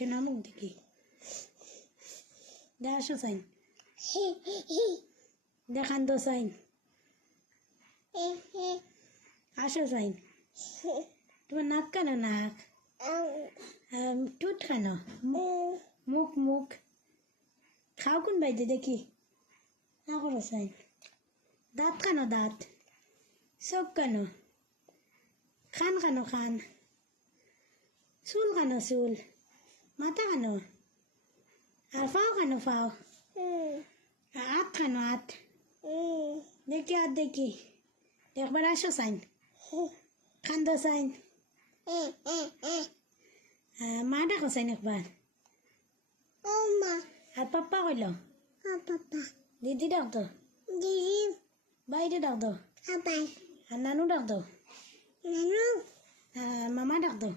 সোনা মুখ দেখি আসো সাইন দেখান তো সাইন আসো সাইন তোমার নাক কেন নাক টুট কেন মুখ মুখ খাও কোন বাইতে দেখি না করো সাইন দাঁত কেন দাঁত চোখ কেন খান কেন খান চুল কেন চুল মাথা কেন আর ফাও কেন ফাও হাত কেন হাত দেখি হাত দেখি একবার আসো সাইন খান তো সাইন মা ডাকো সাইন একবার আর পাপ্পা কইল দিদি ডাক তো বাইরে ডাক তো আর নানু ডাক তো মামা ডাক তো